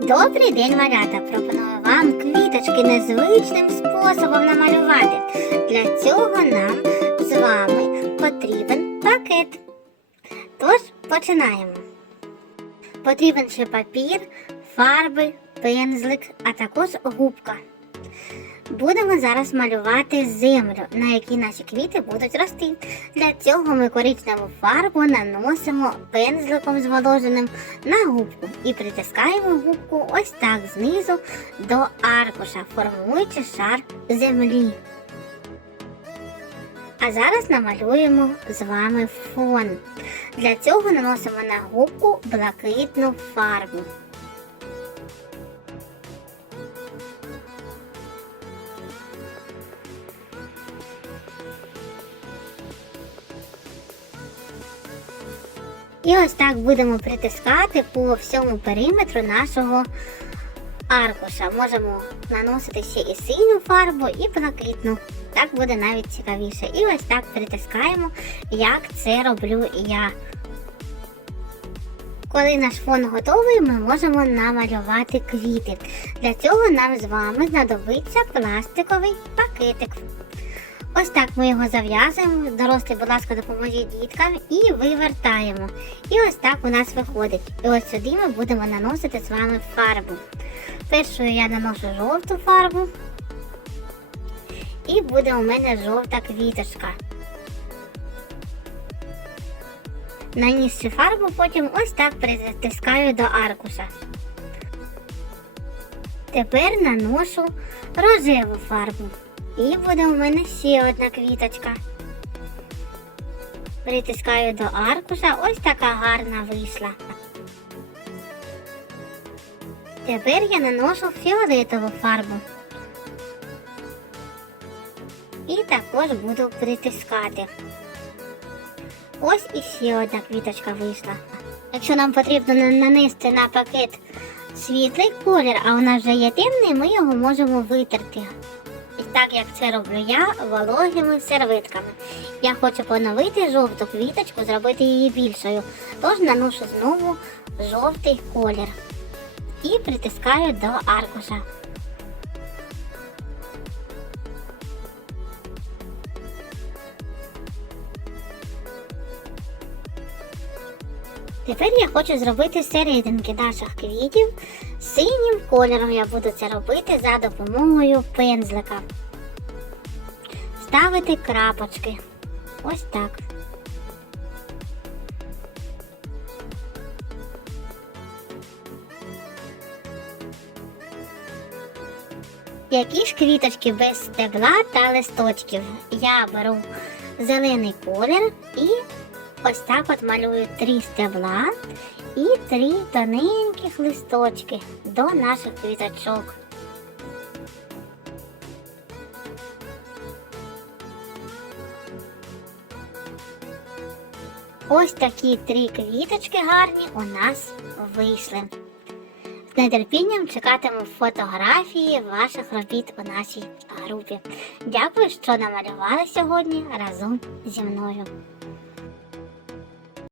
Добрий день, малята! Пропоную вам квіточки незвичним способом намалювати. Для цього нам з вами потрібен пакет. Тож починаємо. Потрібен ще папір, фарби, пензлик, а також губка. Будемо зараз малювати землю, на якій наші квіти будуть рости. Для цього ми коричневу фарбу наносимо пензликом зволоженим на губку і притискаємо губку ось так знизу до аркуша, формуючи шар землі. А зараз намалюємо з вами фон. Для цього наносимо на губку блакитну фарбу. І ось так будемо притискати по всьому периметру нашого аркуша. Можемо наносити ще і синю фарбу, і блакитну. Так буде навіть цікавіше. І ось так притискаємо, як це роблю я. Коли наш фон готовий, ми можемо намалювати квіти. Для цього нам з вами знадобиться пластиковий пакетик. Ось так ми його зав'язуємо. Дорослі, будь ласка, допоможіть діткам і вивертаємо. І ось так у нас виходить. І ось сюди ми будемо наносити з вами фарбу. Першою я наношу жовту фарбу. І буде у мене жовта квіточка. Нанісши фарбу, потім ось так притискаю до аркуша. Тепер наношу рожеву фарбу. І буде у мене ще одна квіточка. Притискаю до аркуша, ось така гарна вийшла. Тепер я наношу фіолетову фарбу. І також буду притискати. Ось і ще одна квіточка вийшла. Якщо нам потрібно нанести на пакет світлий колір, а у нас вже є темний, ми його можемо витерти. Так як це роблю я вологими сервитками. Я хочу поновити жовту квіточку, зробити її більшою. Тож наношу знову жовтий колір і притискаю до аркуша. Тепер я хочу зробити серединки наших квітів. Синім кольором я буду це робити за допомогою пензлика. Ставити крапочки. Ось так. Які ж квіточки без стебла та листочків? Я беру зелений колір і ось так от малюю три стебла і три тоненьких листочки до наших квіточок. Ось такі три квіточки гарні у нас вийшли. З нетерпінням чекатиму фотографії ваших робіт у нашій групі. Дякую, що намалювали сьогодні разом зі мною.